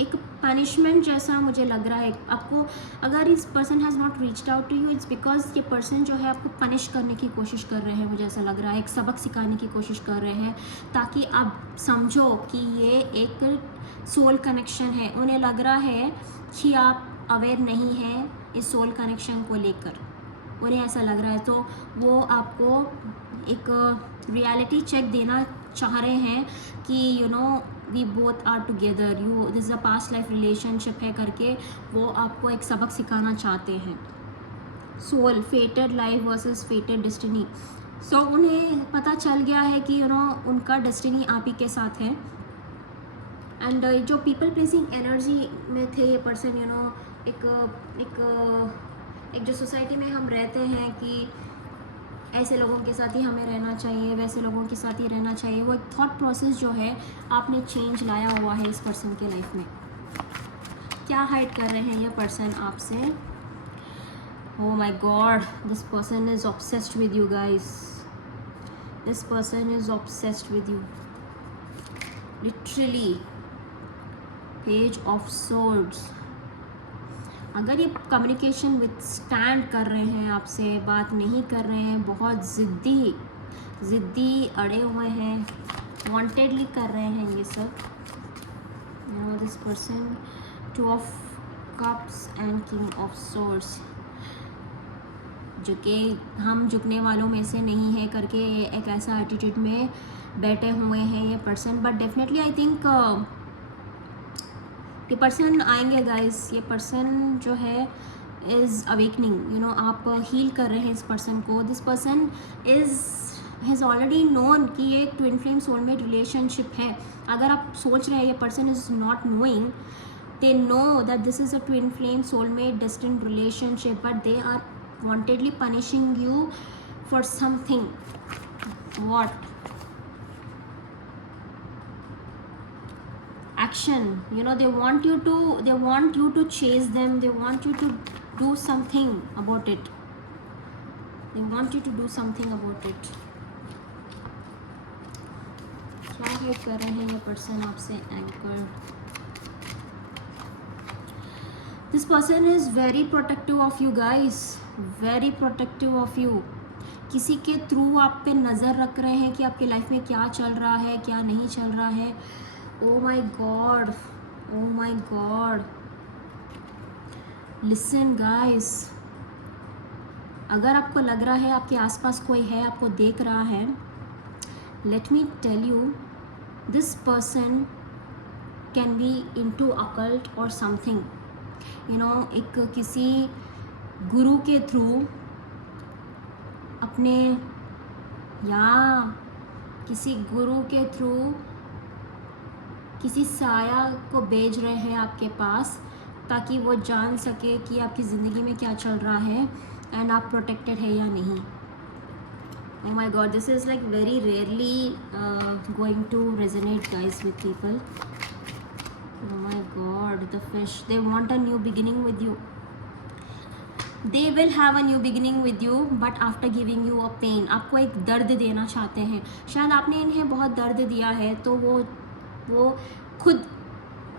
एक पनिशमेंट जैसा मुझे लग रहा है आपको। अगर इस person has not reached out to you, it's because ये पर्सन जो है आपको पनिश करने की कोशिश कर रहे हैं। मुझे ऐसा लग रहा है एक सबक सिखाने की कोशिश कर रहे हैं, ताकि आप समझो कि ये एक सोल कनेक्शन है। उन्हें लग रहा है कि आप अवेयर नहीं है इस सोल कनेक्शन को लेकर, उन्हें ऐसा लग रहा है, तो वो आपको एक रियलिटी चेक देना चाह रहे हैं कि you know we both are together, you this a past life relationship है करके वो आपको एक सबक सिखाना चाहते हैं। Soul, fated life versus fated destiny. So उन्हें पता चल गया है कि यू नो उनका डेस्टिनी आप ही के साथ है। एंड जो पीपल प्लीजिंग एनर्जी में थे ये पर्सन, यू नो एक जो सोसाइटी में हम रहते हैं कि ऐसे लोगों के साथ ही हमें रहना चाहिए, वैसे लोगों के साथ ही रहना चाहिए, वो एक थॉट प्रोसेस जो है आपने चेंज लाया हुआ है इस पर्सन के लाइफ में। क्या हाइड कर रहे हैं ये पर्सन आपसे? Oh my god, this person is obsessed with you guys. This person is obsessed with you. Literally. Page of Swords. अगर ये कम्युनिकेशन विथस्टैंड कर रहे हैं आपसे, बात नहीं कर रहे हैं, बहुत ज़िद्दी अड़े हुए हैं, वांटेडली कर रहे हैं ये सब। This person, 2 of Cups and King of Swords, जो कि हम झुकने वालों में से नहीं है करके एक ऐसा एटीट्यूड में बैठे हुए हैं ये person. But definitely I think ये पर्सन आएंगे गाइस। ये पर्सन जो है इज़ अवेकनिंग, यू नो आप हील कर रहे हैं इस पर्सन को। This person has already known कि ये एक ट्विन फ्लेम सोलमेट रिलेशनशिप है। अगर आप सोच रहे हैं ये person is not knowing, they know that this is a twin flame soulmate destined relationship, but they are wantedly punishing you for something. What? Action. You know, they want you to chase them, they want you to do something about it, they want you to do something about it. क्या hide कर रहे हैं ये person आपसे? Anchor. This person is very protective of you guys, very protective of you. किसी के through आप पे नज़र रख रहे हैं कि आपकी लाइफ में क्या चल रहा है, क्या नहीं चल रहा है। Oh my God, oh my God. Listen guys, अगर आपको लग रहा है आपके आसपास कोई है, आपको देख रहा है, let me tell you, this person can be into occult or something. You know एक किसी गुरु के थ्रू अपने, या किसी गुरु के थ्रू किसी साया को भेज रहे हैं आपके पास ताकि वो जान सके कि आपकी ज़िंदगी में क्या चल रहा है एंड आप प्रोटेक्टेड है या नहीं। Oh my God, this is like very rarely going to resonate guys with people. Oh my God, the fish, they want a new beginning with you. They will have a new beginning with you, but after giving you a pain. आपको एक दर्द देना चाहते हैं। शायद आपने इन्हें बहुत दर्द दिया है, तो वो खुद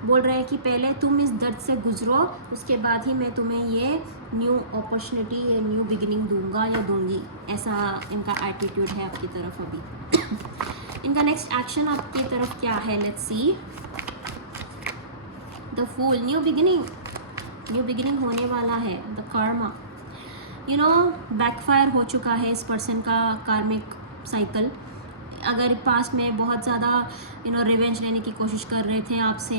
बोल रहे हैं कि पहले तुम इस दर्द से गुजरो, उसके बाद ही मैं तुम्हें ये न्यू अपॉर्चुनिटी या न्यू बिगिनिंग दूंगा या दूंगी। ऐसा इनका एटीट्यूड है आपकी तरफ अभी। इनका नेक्स्ट एक्शन आपकी तरफ क्या है? Let's see. The fool, new beginning होने वाला है। The karma, you know backfire हो चुका है इस पर्सन का कार्मिक साइकिल। अगर पास्ट में बहुत ज़्यादा यू नो रिवेंज लेने की कोशिश कर रहे थे आपसे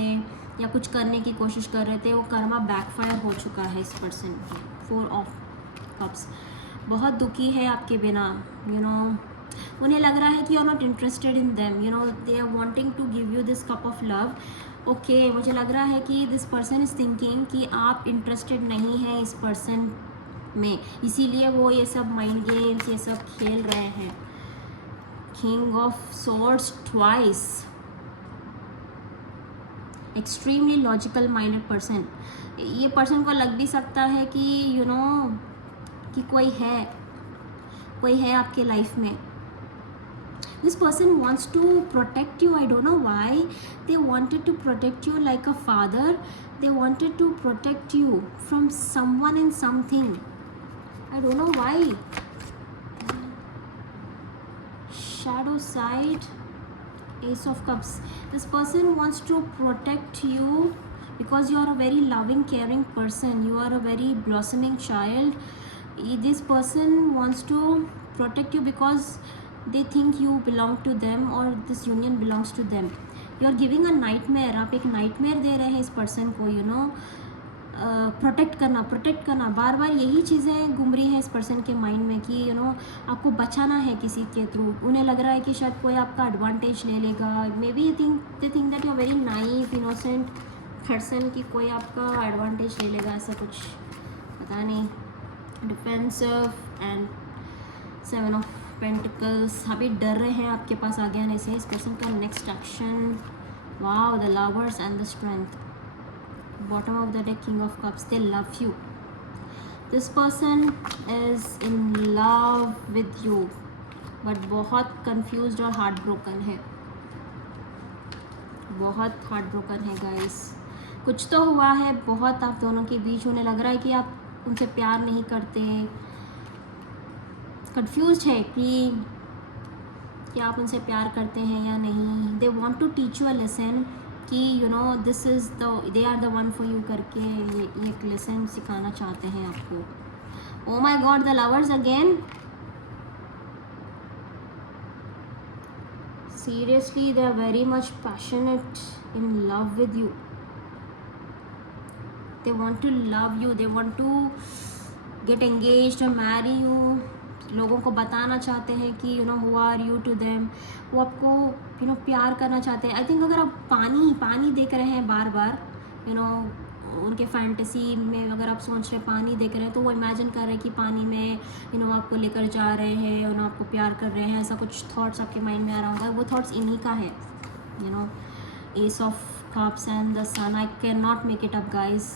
या कुछ करने की कोशिश कर रहे थे, वो कर्मा बैकफायर हो चुका है इस पर्सन की। 4 of Cups, बहुत दुखी है आपके बिना। यू नो उन्हें लग रहा है कि you are not interested in them, you know they are wanting to give you this cup of love. Okay, मुझे लग रहा है कि दिस पर्सन इज़ थिंकिंग कि आप इंटरेस्टेड नहीं हैं इस पर्सन में, इसीलिए वो ये सब माइंड गेम्स ये सब खेल रहे हैं। King of swords twice, extremely logical minded person. ये पर्सन को लग भी सकता है कि यू नो कि कोई है आपके लाइफ में। This person wants to protect you. I don't know why. They wanted to protect you like a father. They wanted to protect you from someone and something. I don't know why. Shadow side, Ace of Cups. This person wants to protect you because you are a very loving, caring person, you are a very blossoming child. This person wants to protect you because they think you belong to them or this union belongs to them. You are giving a nightmare, आप एक nightmare दे रहे हैं इस person को, you know. Protect करना बार बार यही चीज़ें घूम रही है इस पर्सन के माइंड में कि यू नो आपको बचाना है किसी के थ्रू. उन्हें लग रहा है कि शायद कोई आपका एडवांटेज ले लेगा. Maybe they think that you are very naive innocent person, कि कोई आपका एडवांटेज ले लेगा, ऐसा कुछ पता नहीं. Defensive and 7 of pentacles. अभी डर रहे हैं आपके पास आगे आने से. इस पर्सन का next action, wow, the lovers and the strength. Bottom of the deck, King of Cups. They love you. This person is in love with you, but बहुत confused और heartbroken है. बहुत heartbroken है guys. कुछ तो हुआ है बहुत आप दोनों के बीच. उन्हें लग रहा है कि आप उनसे प्यार नहीं करते. Confused है कि आप उनसे प्यार करते हैं या नहीं. They want to teach you a lesson कि you know this is they are the one for you करके ये एक लेसन सिखाना चाहते हैं आपको. Oh my god, the lovers again. Seriously they are very much passionate in love with you. They want to love you, they want to get engaged और marry you. लोगों को बताना चाहते हैं कि you know who are you to them. वो आपको you know प्यार करना चाहते हैं. आई थिंक अगर आप पानी देख रहे हैं बार बार, यू नो उनके फैंटेसी में अगर आप सोच रहे हैं पानी देख रहे हैं, तो वो इमेजिन कर रहे हैं कि पानी में यू नो आपको लेकर जा रहे हैं, यू नो आपको प्यार कर रहे हैं. ऐसा कुछ थॉट्स आपके माइंड में आ रहा होगा. वो थॉट्स इन्हीं का है. You know ace of cups and the sun. I can not make it up guys.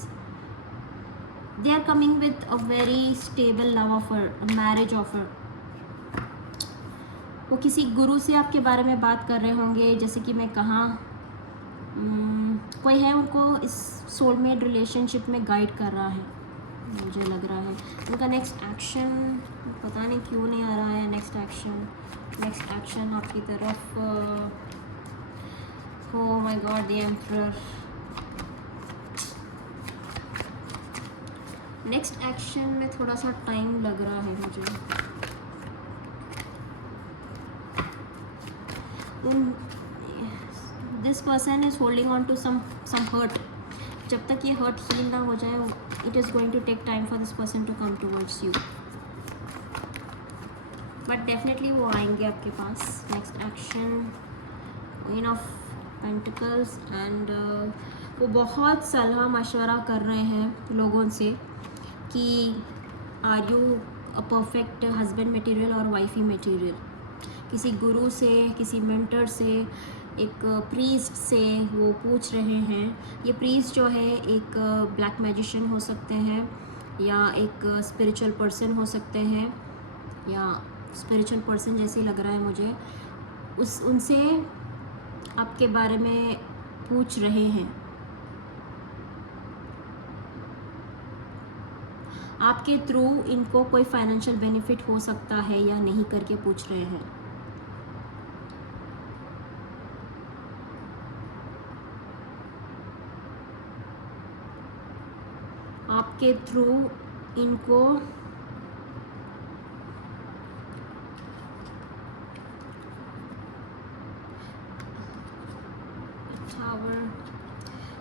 They are coming with a very stable love offer, a marriage offer. वो किसी गुरु से आपके बारे में बात कर रहे होंगे, जैसे कि मैं कहा कोई है उनको इस सोलमेट रिलेशनशिप में गाइड कर रहा है, मुझे लग रहा है. उनका नेक्स्ट एक्शन पता नहीं क्यों नहीं आ रहा है. नेक्स्ट एक्शन आपकी तरफ. Oh my god, the emperor. Next action में थोड़ा सा टाइम लग रहा है मुझे. This person is holding on to some hurt. जब तक ये हर्ट हील ना हो जाए, it is going to take time for this person to come towards you. But definitely वो आएंगे आपके पास. Next action, queen of pentacles. And वो बहुत सलाह मशवरा कर रहे हैं लोगों से कि are you a perfect husband material और वाइफी मटेरियल. किसी गुरु से, किसी मेंटर से, एक प्रीस्ट से वो पूछ रहे हैं. ये प्रीस्ट जो है एक ब्लैक मैजिशियन हो सकते हैं, या एक स्पिरिचुअल पर्सन हो सकते हैं, या स्पिरिचुअल पर्सन जैसे लग रहा है मुझे. उनसे आपके बारे में पूछ रहे हैं. आपके थ्रू इनको कोई फाइनेंशियल बेनिफिट हो सकता है या नहीं करके पूछ रहे हैं. आपके थ्रू इनको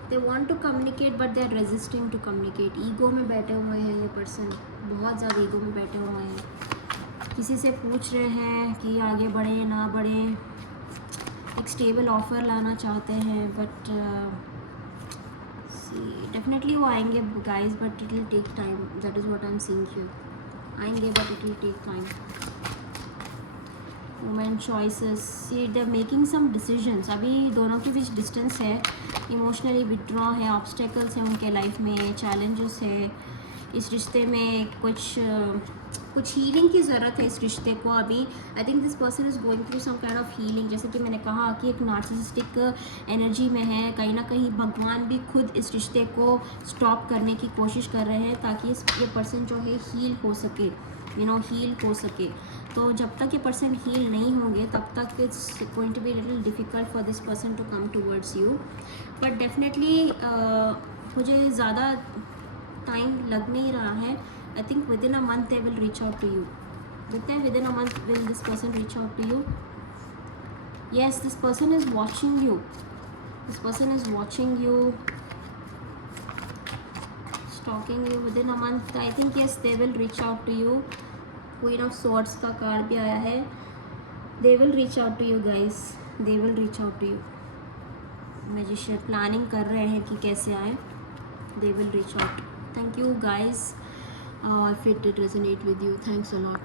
they want to communicate but they are resisting to communicate. Ego में बैठे हुए हैं ये पर्सन, बहुत ज़्यादा ईगो में बैठे हुए हैं. किसी से पूछ रहे हैं कि आगे बढ़े ना बढ़े. एक स्टेबल ऑफर लाना चाहते हैं, बट डेफिनेटली वो आएंगे guys, but it will take time. That is what I am seeing here. आएंगे but it will take time. Women choices, they are making some decisions. अभी दोनों के बीच डिस्टेंस है, इमोशनली विड्रॉ है, ऑब्स्टेकल्स हैं उनके लाइफ में, चैलेंजेस है. इस रिश्ते में कुछ हीलिंग की ज़रूरत है इस रिश्ते को अभी. I think this person is going through some kind of healing. जैसे कि मैंने कहा कि एक नार्सिसिस्टिक एनर्जी में है. कहीं ना कहीं भगवान भी खुद इस रिश्ते को स्टॉप करने की कोशिश कर रहे हैं ताकि ये पर्सन जो है हील हो सके. हील हो सके। तो जब तक ये पर्सन हील नहीं होंगे तब तक it's going to be little difficult for this person to come towards you. But definitely मुझे ज़्यादा टाइम लग नहीं रहा है। I think within a month they will reach out to you. देखते हैं within a month will this person reach out to you. Yes, this person is watching you, this person is watching you, stalking you within a month. I think yes, they will reach out to you. Queen of Swords का card भी आया है। They will reach out to you guys. They will reach out to you. Magician planning कर रहे हैं कि कैसे आए। They will reach out. Thank you guys. If it did resonate with you, thanks a lot.